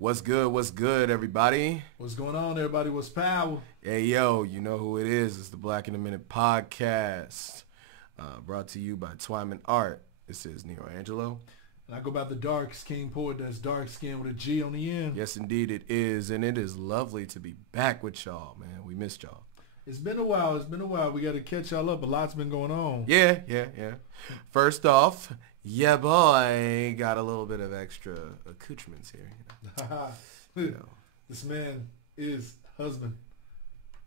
What's good, everybody? What's going on, everybody? What's power? Hey, yo, you know who it is. It's the Black in a Minute podcast, brought to you by Twyman Art. This is NeRo, AnGelo. And I go by the DarksKing poet. That's Darkskin with a G on the end. Yes, indeed it is, and it is lovely to be back with y'all, man. We missed y'all. It's been a while. We got to catch y'all up. A lot's been going on. Yeah. First off, yeah, boy, got a little bit of extra accoutrements here. You know. This man is husband.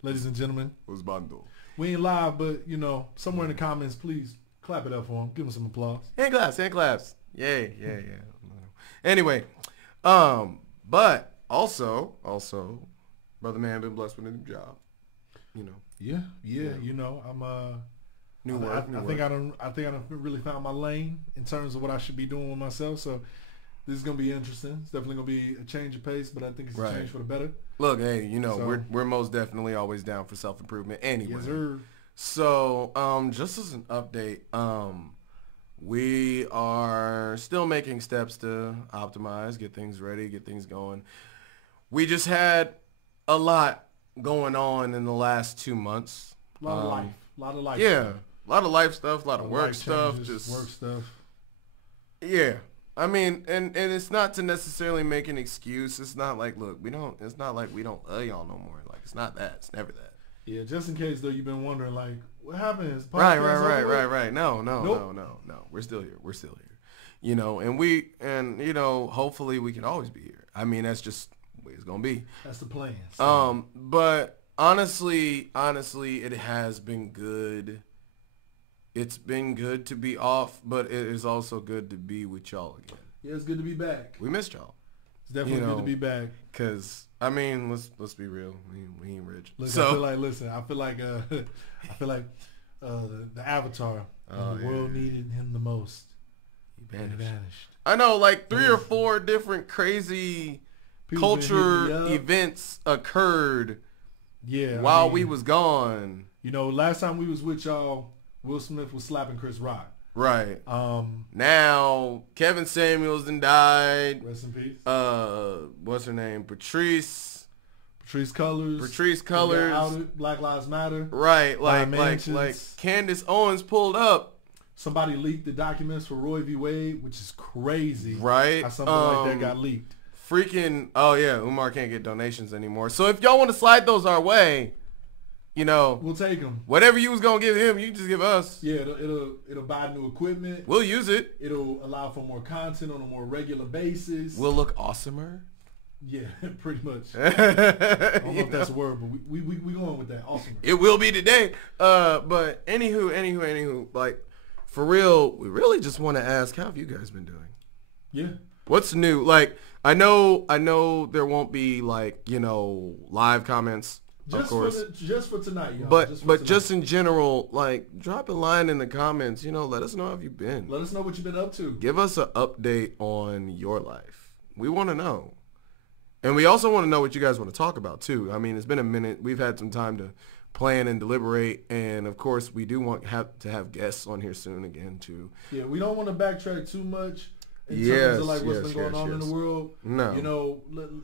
Ladies and gentlemen. Husbando. We ain't live, but, you know, somewhere in the comments, please clap it up for him. Give him some applause. Hand claps. Yeah. Anyway, but also, brother man been blessed with a new job. You know. Yeah. You know, I'm new work. I think I don't really found my lane in terms of what I should be doing with myself. So this is gonna be interesting. It's definitely gonna be a change of pace, but I think it's a change for the better. Look, hey, you know, we're most definitely always down for self-improvement anyway. Yes, sir. So, just as an update, we are still making steps to optimize, get things ready, get things going. We just had a lot going on in the last 2 months. A lot of life. Yeah, a lot of life stuff, a lot of work stuff, just work stuff. Yeah. I mean, and it's not to necessarily make an excuse. It's not like, look, it's not like we don't love y'all no more. Like, it's not that. It's never that. Yeah, just in case, though, you've been wondering, like, what happened? Right. No. We're still here. You know, and you know, hopefully we can always be here. I mean, that's just the way it's going to be. That's the plan. But honestly, it has been good. It's been good to be off, but it is also good to be with y'all again. Yeah, it's good to be back. We missed y'all. It's definitely good to be back. Cause I mean, let's be real. We ain't rich. Look, so, I feel like the Avatar. The world needed him the most. He vanished. I know, like 3 or 4 different crazy culture events occurred. Yeah. While we was gone. You know, last time we was with y'all, Will Smith was slapping Chris Rock. Right. Now Kevin Samuels done died. Rest in peace. What's her name? Patrice Colors. Outed. Black Lives Matter. Right. Like Candace Owens pulled up. Somebody leaked the documents for Roe v. Wade, which is crazy. Right. How something like that got leaked. Freaking. Oh yeah, Umar can't get donations anymore. So if y'all want to slide those our way, you know, we'll take them. Whatever you was gonna give him, you just give us. Yeah, it'll buy new equipment. We'll use it. It'll allow for more content on a more regular basis. We'll look awesomer. Yeah, pretty much. I don't know if that's a word, but we going with that. Awesome. It will be today. But anywho, like for real, we really just want to ask, how have you guys been doing? Yeah. What's new? Like I know there won't be like, you know, live comments. Of course. Just for tonight, y'all. But just in general, like, drop a line in the comments. You know, let us know how you've been. Let us know what you've been up to. Give us an update on your life. We want to know. And we also want to know what you guys want to talk about, too. I mean, it's been a minute. We've had some time to plan and deliberate. And, of course, we do want to have guests on here soon again, too. Yeah, we don't want to backtrack too much. In terms of like what's been going on in the world. No. You know,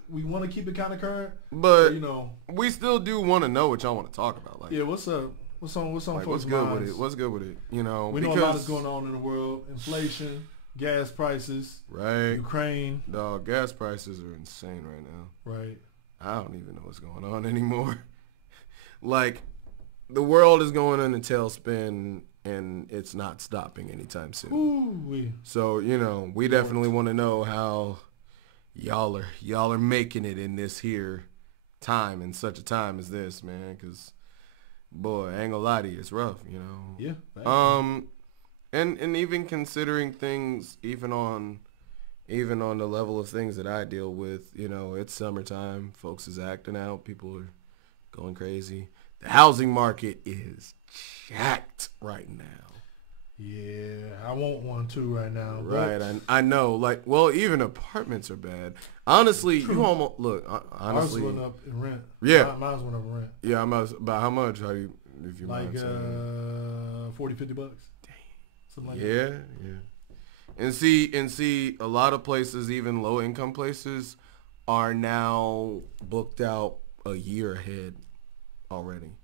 we want to keep it kind of current. But, you know, we still do want to know what y'all want to talk about. Like, yeah, what's up? What's on like, folks' what's good minds? with it? What's good with it? You know, we know a lot is going on in the world. Inflation, gas prices. Right. Ukraine. Dog, gas prices are insane right now. Right. I don't even know what's going on anymore. Like, the world is going in a tailspin, and it's not stopping anytime soon. Ooh-wee. So, you know, we definitely want to know how y'all are making it in this here time, in such a time as this, man. Because, boy, I ain't gonna lie to you, it's rough, you know. Yeah. And even considering things, even on the level of things that I deal with, you know, it's summertime. Folks is acting out. People are going crazy. The housing market is jacked right now. Yeah, I want one too right now. Right, I know. Like, well, even apartments are bad. Honestly, you almost look. Honestly, ours went up in rent. Yeah, mine's went up in rent. Yeah, about how much? How you? If you like $40-50. Dang. Something like that. Yeah. And see, a lot of places, even low income places, are now booked out a year ahead already.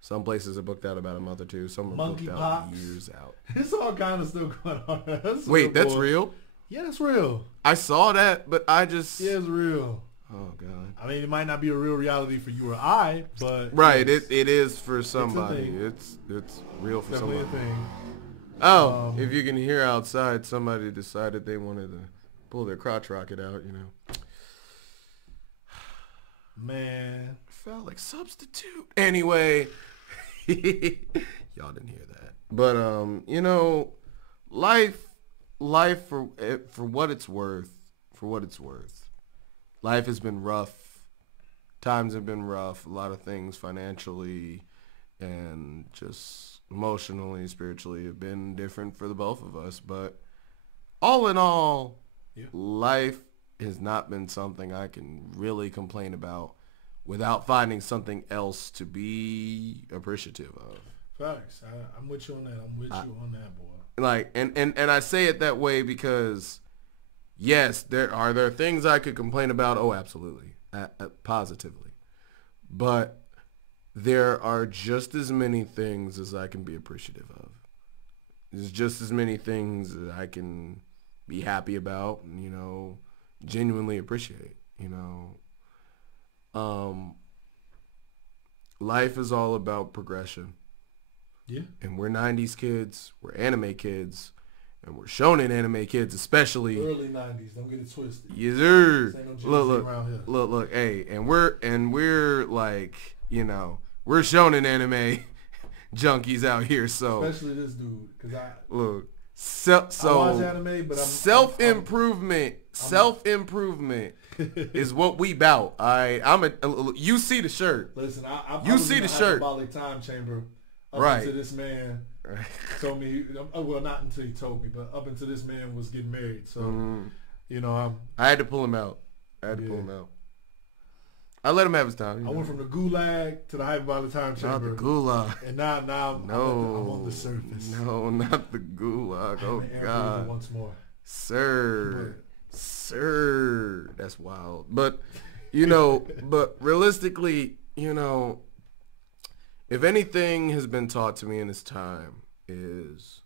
Some places are booked out about a month or two. Some are booked out years out. It's all kind of stuff going on. Wait, that's real? Yeah, it's real. I saw that, but I just... Yeah, it's real. Oh, God. I mean, it might not be a real reality for you or I, but... Right, it is for somebody. It's real for somebody. Definitely a thing. Oh, if you can hear outside, somebody decided they wanted to pull their crotch rocket out, you know. Man. Felt like substitute. Anyway... Y'all didn't hear that, but you know, life for what it's worth, life has been rough. Times have been rough. A lot of things financially and just emotionally, spiritually have been different for the both of us. But all in all, life has not been something I can really complain about without finding something else to be appreciative of. Facts. I'm with you on that. I'm with you on that, boy. Like, and I say it that way because, yes, there are things I could complain about. Oh, absolutely. Positively. But there are just as many things as I can be appreciative of. There's just as many things that I can be happy about and, you know, genuinely appreciate, you know. Life is all about progression. Yeah. And we're 90s kids, we're anime kids, and we're shonen anime kids especially. Early 90s, don't get it twisted. Yes, sir. No look, hey, and we're like, you know, we're shonen anime junkies out here, so. Especially this dude, because I watch anime, but self-improvement is what we bout. You see the shirt. Listen, you see the shirt. Time chamber. Right. Until this man told me, well, not until he told me, but up until this man was getting married. So, you know, I had to pull him out. I let him have his time. I went from the gulag to the hyperbolic time chamber. Not the gulag. And now I'm on the surface. No, not the gulag. Oh, God. Once more. Sir, that's wild. But, you know, but realistically, you know, if anything has been taught to me in this time is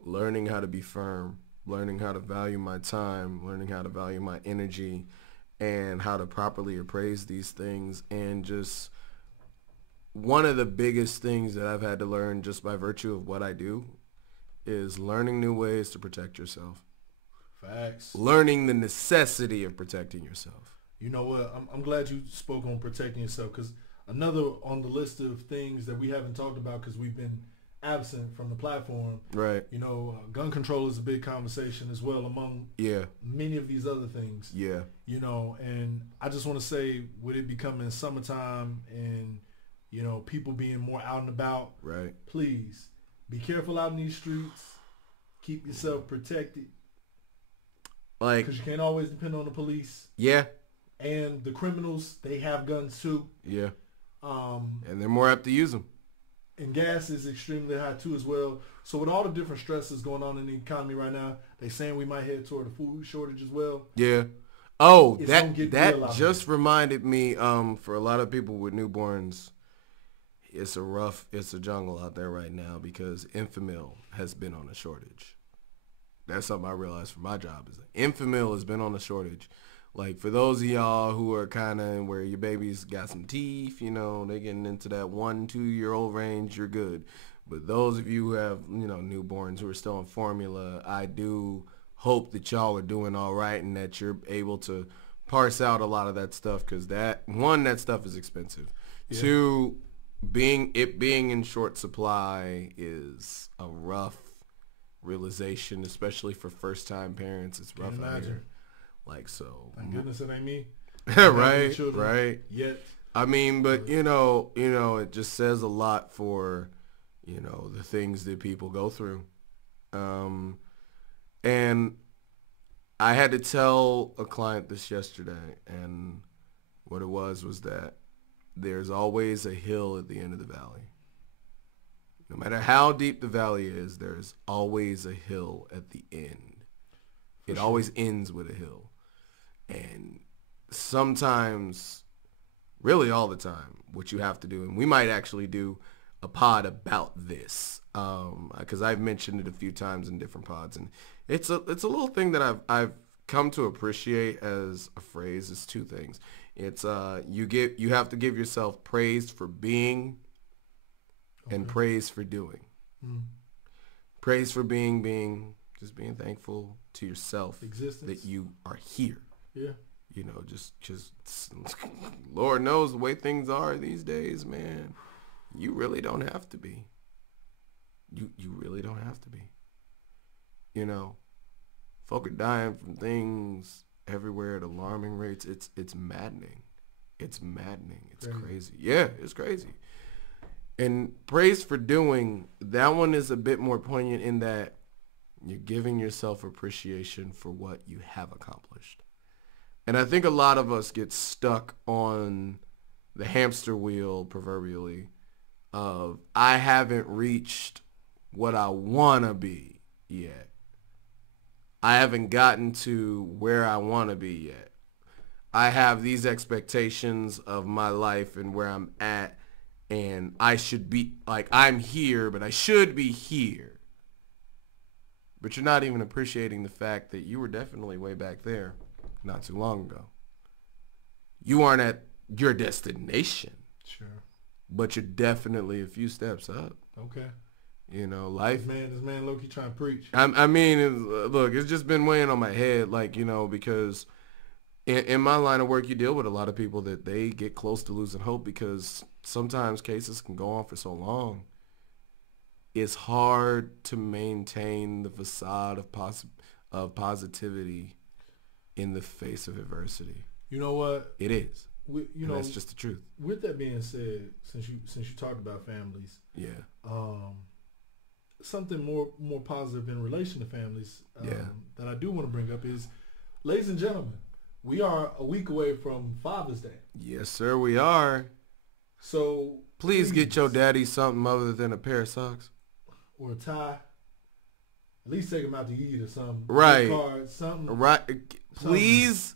learning how to be firm, learning how to value my time, learning how to value my energy, and how to properly appraise these things. And just one of the biggest things that I've had to learn just by virtue of what I do is learning new ways to protect yourself. Facts. Learning the necessity of protecting yourself. You know what? I'm glad you spoke on protecting yourself, because another on the list of things that we haven't talked about because we've been absent from the platform. Right. You know, gun control is a big conversation as well among many of these other things. Yeah. You know, and I just want to say, with it becoming summertime and, you know, people being more out and about. Right. Please be careful out in these streets. Keep yourself protected. Like, because you can't always depend on the police. Yeah. And the criminals, they have guns too. Yeah. And they're more apt to use them. And gas is extremely high too as well. So with all the different stresses going on in the economy right now, they're saying we might head toward a food shortage as well. Yeah. Oh, that just reminded me, for a lot of people with newborns, it's a jungle out there right now because Enfamil has been on a shortage. That's something I realized from my job is that Enfamil has been on a shortage. Like, for those of y'all who are kind of where your baby's got some teeth, you know, they getting into that 1-2-year-old range, you're good. But those of you who have, you know, newborns who are still on formula, I do hope that y'all are doing all right and that you're able to parse out a lot of that stuff, because that stuff is expensive. Yeah. Two, being in short supply is a rough realization, especially for first-time parents. It's rough out here. Like, so. Thank goodness it ain't me. Right. Yet. I mean, but you know, it just says a lot for, you know, the things that people go through. And I had to tell a client this yesterday, and what it was that there's always a hill at the end of the valley. No matter how deep the valley is, there's always a hill at the end. It always ends with a hill. And sometimes, really all the time, what you have to do, and we might actually do a pod about this, because I've mentioned it a few times in different pods, and it's a little thing that I've come to appreciate as a phrase. Is two things. It's you have to give yourself praise for being, and praise for doing. Praise for being just being thankful to yourself that you are here. Yeah. You know, just Lord knows the way things are these days, man. You really don't have to be. You really don't have to be. You know, folk are dying from things everywhere at alarming rates. It's maddening. It's maddening. It's crazy. Yeah, it's crazy. And praise for doing, that one is a bit more poignant in that you're giving yourself appreciation for what you have accomplished. And I think a lot of us get stuck on the hamster wheel, proverbially, of I haven't reached what I want to be yet. I haven't gotten to where I want to be yet. I have these expectations of my life and where I'm at, and I should be, like, I'm here, but I should be here. But you're not even appreciating the fact that you were definitely way back there not too long ago. You aren't at your destination. Sure. But you're definitely a few steps up. Okay. You know, life. This man Loki trying to preach. I mean, look, it's just been weighing on my head, like, you know, because in my line of work, you deal with a lot of people that they get close to losing hope because sometimes cases can go on for so long. It's hard to maintain the facade of positivity in the face of adversity. You know what? It is. That's just the truth. With that being said, since you talked about families, something more positive in relation to families that I do want to bring up is, ladies and gentlemen, we are a week away from Father's Day. Yes, sir, we are. So please get your daddy something other than a pair of socks or a tie. At least take him out to eat or something. Right. Gift card, something. Right. Please. Something.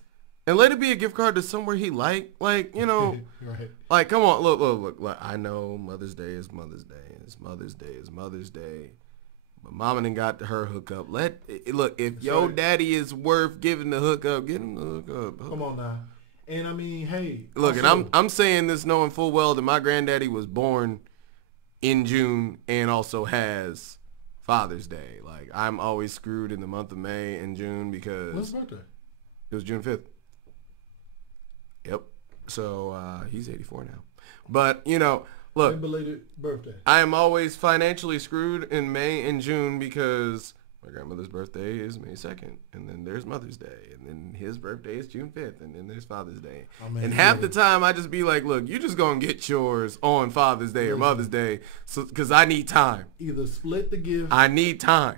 And let it be a gift card to somewhere he like, you know. Right. Like, come on, look. I know Mother's Day is Mother's Day. It's Mother's Day is Mother's Day. But Mama done got her hookup. If your daddy is worth giving the hookup, get him the hookup. Come on now. And I mean, hey. Look, also, and I'm saying this knowing full well that my granddaddy was born in June and also has Father's Day. Like, I'm always screwed in the month of May and June because... When's his birthday? It was June 5th. Yep. So he's 84 now. But, you know, look. Happy belated birthday. I am always financially screwed in May and June because my grandmother's birthday is May 2nd. And then there's Mother's Day. And then his birthday is June 5th. And then there's Father's Day. Oh, man, and half the time I just be like, look, you just going to get yours on Father's Day or Mother's Day because I need time. Either split the gift. I need time.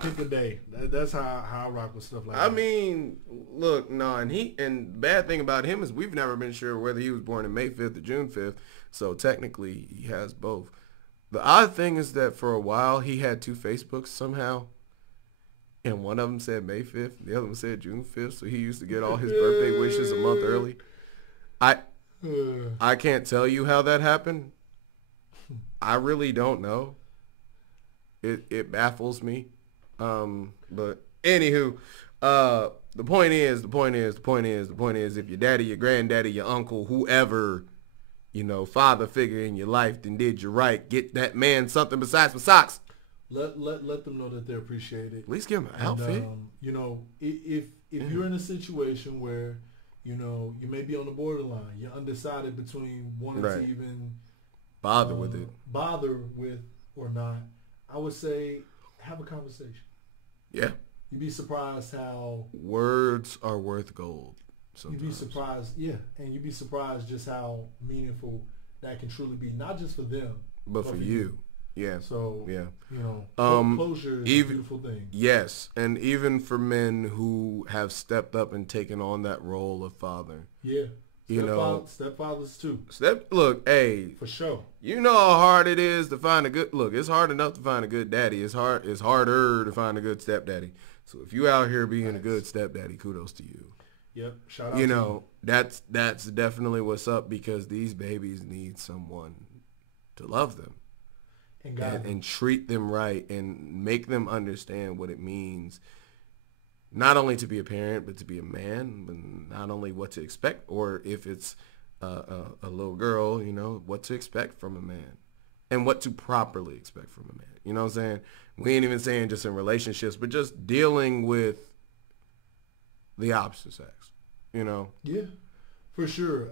Pick a day. That's how I rock with stuff like that. I mean, look, no, and bad thing about him is we've never been sure whether he was born in May 5th or June 5th. So technically he has both. The odd thing is that for a while he had two Facebooks somehow. And one of them said May 5th, the other one said June 5th. So he used to get all his birthday wishes a month early. I can't tell you how that happened. I really don't know. It baffles me. But anywho, the point is, if your daddy, your granddaddy, your uncle, whoever, you know, father figure in your life then did you right, get that man something besides some socks. Let them know that they're appreciated. At least give them an outfit. You know, if you're in a situation where, you know, you may be on the borderline, you're undecided between wanting to even bother with or not, I would say have a conversation. Yeah. You'd be surprised how... Words are worth gold sometimes. You'd be surprised, and you'd be surprised just how meaningful that can truly be, not just for them, but for you. Yeah. So, yeah. You know, closure is a beautiful thing. Yes, and even for men who have stepped up and taken on that role of father. Yeah. Stepfathers too. Look, hey. For sure. You know how hard it is to find a good, look, it's hard enough to find a good daddy. It's harder to find a good stepdaddy. So if you out here being a good stepdaddy, kudos to you. Yep. Shout out you to know, that's definitely what's up, because these babies need someone to love them and treat them right and make them understand what it means, not only to be a parent, but to be a man, and not only what to expect, or if it's a little girl, you know, what to expect from a man and what to properly expect from a man. You know what I'm saying? We ain't even saying just in relationships, but just dealing with the opposite sex, you know? Yeah, for sure.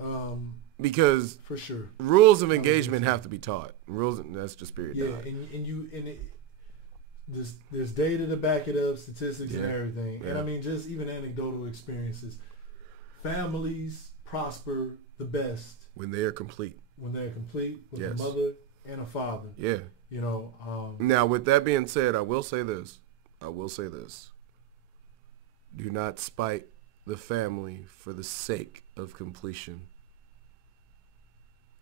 Because for sure, rules of engagement have to be taught. That's just period. Yeah, there's data to back it up, statistics and everything. Yeah. And I mean, just even anecdotal experiences. Families prosper the best when they are complete. When they're complete with a mother and a father. Yeah. You know. Now, with that being said, I will say this. Do not spite the family for the sake of completion.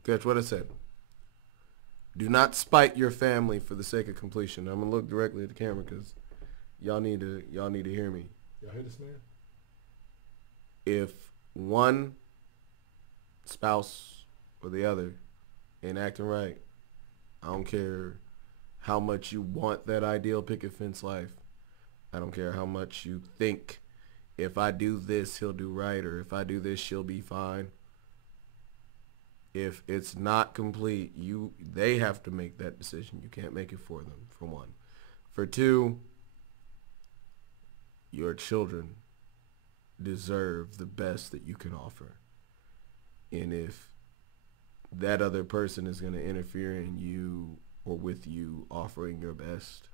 Catch what I said. Do not spite your family for the sake of completion. I'm gonna look directly at the camera because y'all need to hear me. Y'all hear this, man? If one spouse or the other ain't acting right, I don't care how much you want that ideal picket fence life. I don't care how much you think, if I do this, he'll do right, or if I do this, she'll be fine. If it's not complete, they have to make that decision. You can't make it for them, for one. For two, your children deserve the best that you can offer. And if that other person is going to interfere in you or with you offering your best,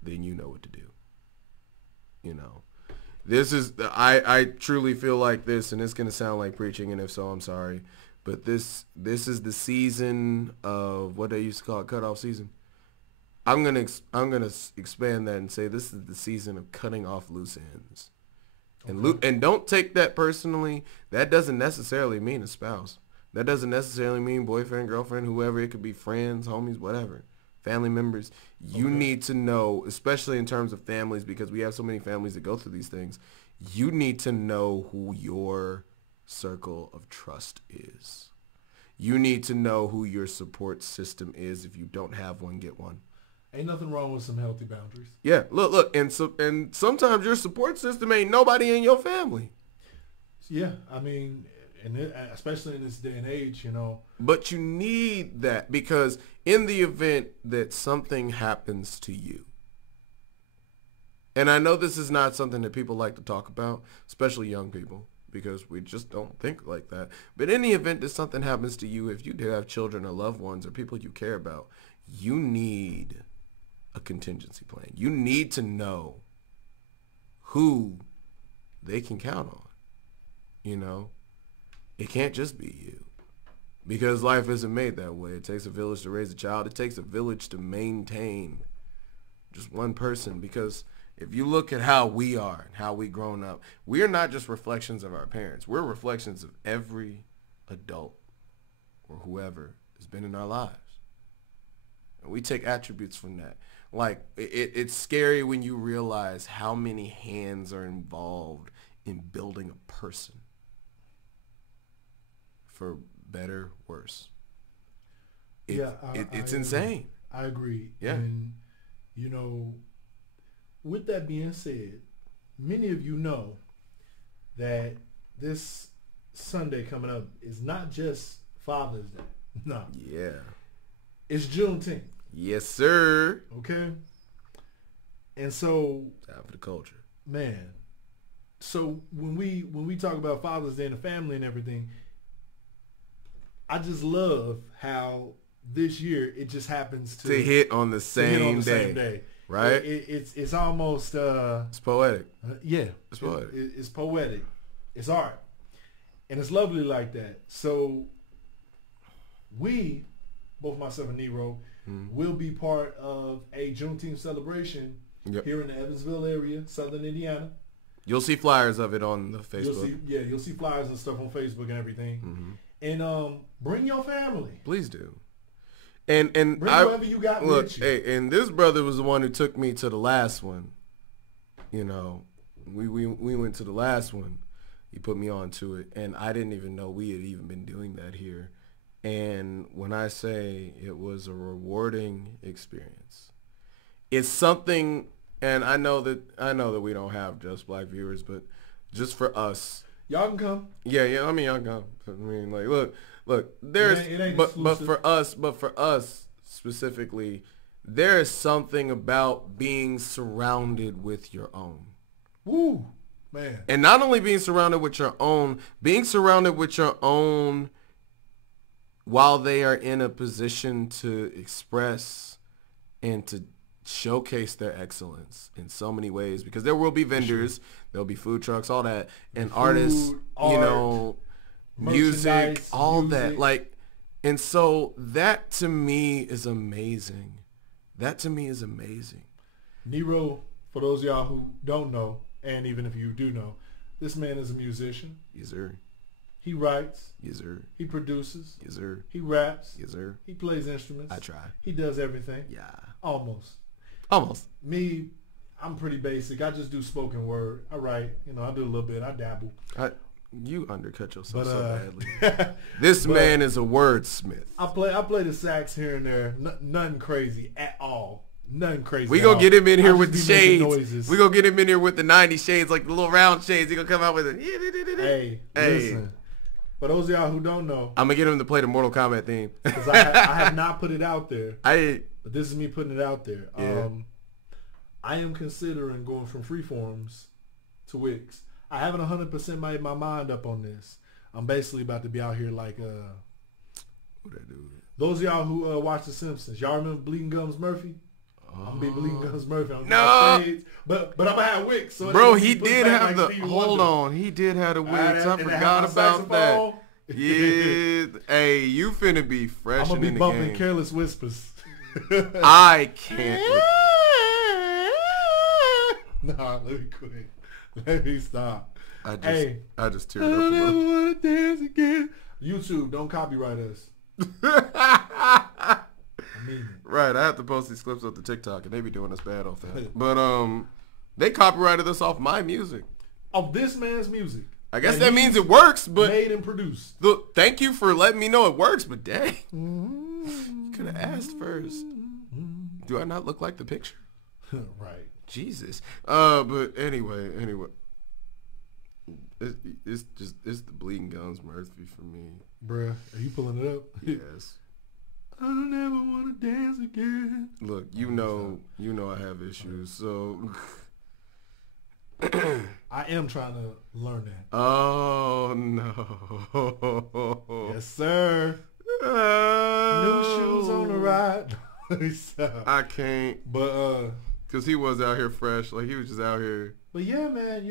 then you know what to do. You know, this is, I truly feel like this, and it's going to sound like preaching, and if so, I'm sorry. But this is the season of what they used to call it, cutoff season. I'm gonna expand that and say this is the season of cutting off loose ends. Okay. And don't take that personally. That doesn't necessarily mean a spouse. That doesn't necessarily mean boyfriend, girlfriend, whoever. It could be friends, homies, whatever, family members. You need to know, especially in terms of families, because we have so many families that go through these things. You need to know who your circle of trust is. You need to know who your support system is. If you don't have one, get one. Ain't nothing wrong with some healthy boundaries. Yeah, look, and sometimes your support system ain't nobody in your family. Yeah, I mean, especially in this day and age, you know. But you need that, because in the event that something happens to you, and I know this is not something that people like to talk about, especially young people, because we just don't think like that. But in the event that something happens to you, if you do have children or loved ones or people you care about, you need a contingency plan. You need to know who they can count on. You know, it can't just be you, because life isn't made that way. It takes a village to raise a child. It takes a village to maintain just one person, because if you look at how we are and how we grown up, we are not just reflections of our parents. We're reflections of every adult or whoever has been in our lives. And we take attributes from that. Like, it's scary when you realize how many hands are involved in building a person. For better, worse. It's insane. I agree. Yeah. And, you know, with that being said, many of you know that this Sunday coming up is not just Father's Day. No. Yeah. It's Juneteenth. Yes, sir. Okay. And so, time for the culture. Man. So when we talk about Father's Day and the family and everything, I just love how this year it just happens to hit on the same day. Right? It's almost it's poetic. Yeah. It's poetic. It's poetic. It's art. And it's lovely like that. So we, both myself and NeRo, will be part of a Juneteenth celebration here in the Evansville area, Southern Indiana. You'll see flyers of it on the Facebook. You'll see flyers and stuff on Facebook and everything. And bring your family. Please do. And bring whoever you got with you. Hey, and this brother was the one who took me to the last one. You know, we went to the last one. He put me on to it, and I didn't even know we had even been doing that here. And when I say it was a rewarding experience, it's something, and I know that we don't have just black viewers, but just for us, y'all can come. Yeah. I mean, y'all can come. I mean, like, look. There's, it ain't but for us specifically, there is something about being surrounded with your own. Woo, man. And not only being surrounded with your own, while they are in a position to express and to showcase their excellence in so many ways, because there will be vendors, there'll be food trucks, all that, and artists, art, music, all that. Like, and so that to me is amazing. NeRo, for those of y'all who don't know, and even if you do know, this man is a musician. Yes, sir. He writes. Yes, sir. He produces. Yes, sir. He raps. Yes, sir. He plays instruments. I try. He does everything. Yeah. Almost. Me, I'm pretty basic. I just do spoken word. I write. I do a little bit. I dabble. You undercut yourself so badly. This man is a wordsmith. I play the sax here and there. Nothing crazy at all. Nothing crazy. We gonna get him in here with the shades. We gonna get him in here with the 90 shades, like the little round shades. He gonna come out with it. Hey, listen. For those of y'all who don't know, I'm gonna get him to play the Mortal Kombat theme. Because I have not put it out there. But this is me putting it out there. Yeah. I am considering going from freeforms to Wix. I haven't 100% made my mind up on this. I'm basically about to be out here like what I do? Those of y'all who watch The Simpsons, y'all remember Bleeding Gums Murphy? I'm gonna be Bleeding Gums Murphy. No, but I'm gonna have Wix. So bro, he did have the. Hold on, he did have the Wix. I forgot about that. Yeah, hey, you finna be fresh. I'm gonna be in bumping the game. Careless Whispers. I can't. Nah, let me quit. Let me stop. I just teared up a I never little. wanna dance again. YouTube, don't copyright us. Right, I have to post these clips up to TikTok, and they be doing us bad off that. But they copyrighted us off my music. Of this man's music. I guess that means it works, but made and produced. Look, thank you for letting me know it works, but dang, you could have asked first. Do I not look like the picture? Right. Jesus. But anyway, it's the Bleeding Gums Murphy for me. Bruh, are you pulling it up? Yes. I don't ever want to dance again. Look, you know I have issues, so I am trying to learn that. Oh no. Yes, sir. New shoes on the ride. I can't. But cause he was out here fresh, like he was just out here. But yeah, man,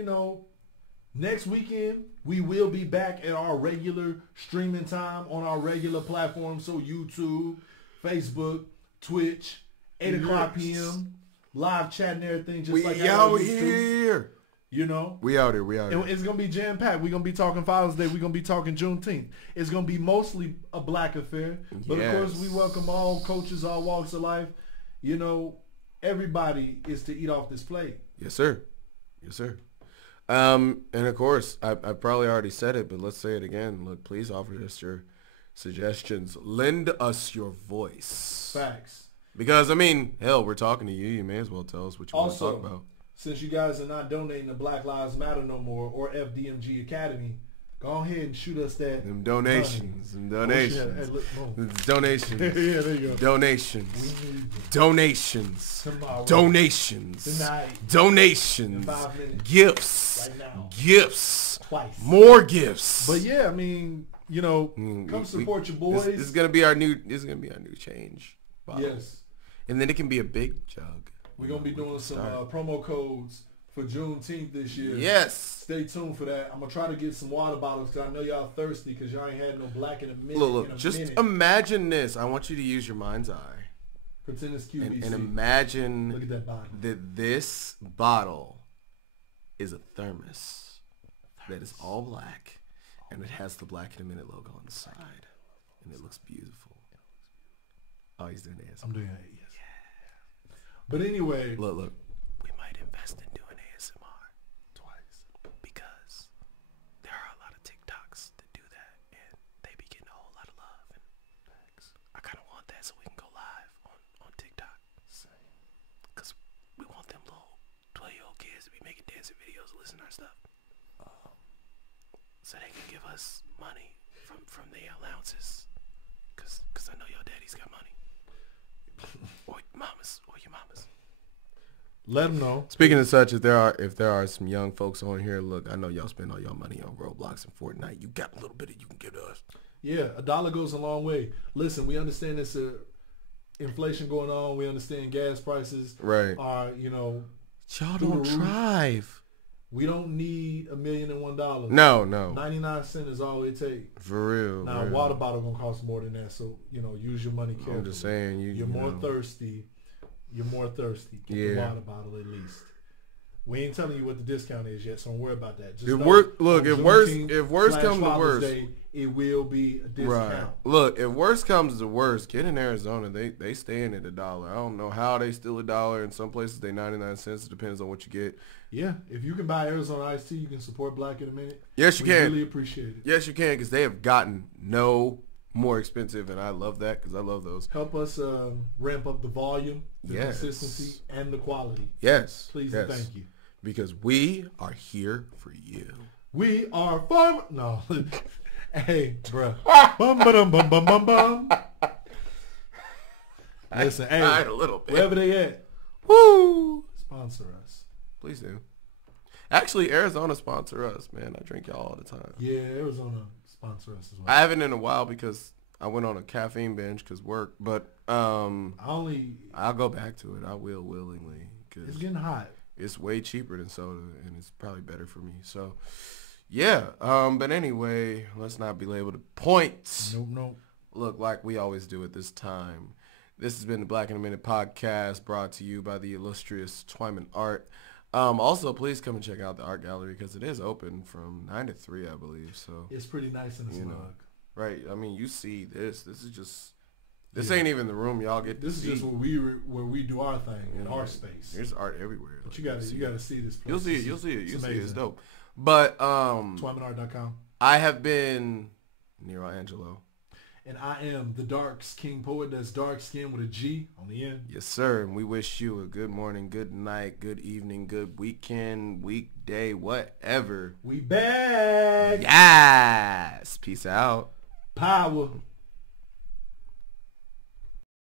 next weekend we will be back at our regular streaming time on our regular platforms. So YouTube, Facebook, Twitch, 8 o'clock p.m. Live chat and everything. Just like out here. We out here. And it's going to be jam-packed. We're going to be talking Father's Day. We're going to be talking Juneteenth. It's going to be mostly a black affair. But of course, we welcome all cultures, all walks of life. Everybody is to eat off this plate. Yes, sir. And of course, I probably already said it, but let's say it again. Look, please offer us your suggestions. Lend us your voice. Facts. Because, hell, we're talking to you. You may as well tell us what you want to talk about. Since you guys are not donating to Black Lives Matter no more or FDMG Academy, go ahead and shoot us that. Them donations. Donations. Yeah, there you go. Donations. Tomorrow. Donations. Tonight. Donations. In 5 minutes. Gifts. Right now. Gifts. Twice. More gifts. But yeah, come support your boys. This is gonna be our new change bottle. Yes. And then it can be a big jug. We're going to be doing some promo codes for Juneteenth this year. Yes. Stay tuned for that. I'm going to try to get some water bottles because I know y'all thirsty because y'all ain't had no black in a minute. Look, just imagine this. I want you to use your mind's eye. Pretend it's QVC. And imagine Look at that bottle. that this bottle is a thermos that is all black and it has the Black in a Minute logo on the side. And it looks beautiful. Oh, he's doing ASMR. I'm doing it, yes. But anyway. Look. We might invest in doing ASMR twice because there they can give us money from the allowances. Cause I know your daddy's got money. Or your mamas. Let them know. Speaking of such, if there are some young folks on here, look, I know y'all spend all your money on Roblox and Fortnite. You got a little bit you can give to us. Yeah, $1 goes a long way. Listen, we understand this inflation going on. We understand gas prices are, y'all don't drive. We don't need $1,000,001. No. 99 cents is all it takes. For real. Now, a water bottle gonna cost more than that, so use your money carefully. I'm just saying, you're more thirsty. Get the water bottle at least. We ain't telling you what the discount is yet, so don't worry about that. Just if worse comes to worse, it will be a discount. Right. Look, if worse comes to worse, get in Arizona. They staying at $1. I don't know how they still $1. In some places they 99 cents. It depends on what you get. Yeah, if you can buy Arizona iced tea, you can support Black in a Minute. Yes, you can. Really appreciate it. Yes, you can, because they have gotten no more expensive, and I love that because I love those. Help us ramp up the volume, the consistency, and the quality. Yes. Please and thank you. Because we are here for you. We are farm. No. Hey, bro. Bum bum bum bum bum bum. Listen, hey, a little bit. Wherever they at, woo, sponsor us. Please do. Actually, Arizona sponsor us, man. I drink y'all all the time. Yeah, Arizona sponsor us as well. I haven't in a while because I went on a caffeine binge because work, but I'll go back to it. I will willingly. Cause it's getting hot. It's way cheaper than soda, and it's probably better for me. So, yeah. But anyway, let's not belabor the point. Nope. Look, like we always do at this time. This has been the Black in a Minute podcast, brought to you by the illustrious Twyman Art. Also, please come and check out the art gallery because it is open from 9 to 3, I believe. So it's pretty nice in the snug. Right. I mean, you see this. This is just. This ain't even the room y'all get. This is just where we do our thing in our space. There's art everywhere. But you gotta see this place. You'll see it. It's dope. But TwymanArt.com. I have been NeRo AnGelo. And I am the DarksKing poet. That's DarksKing with a G on the end. Yes, sir. And we wish you a good morning, good night, good evening, good weekend, weekday, whatever. We back. Yes. Peace out. Power.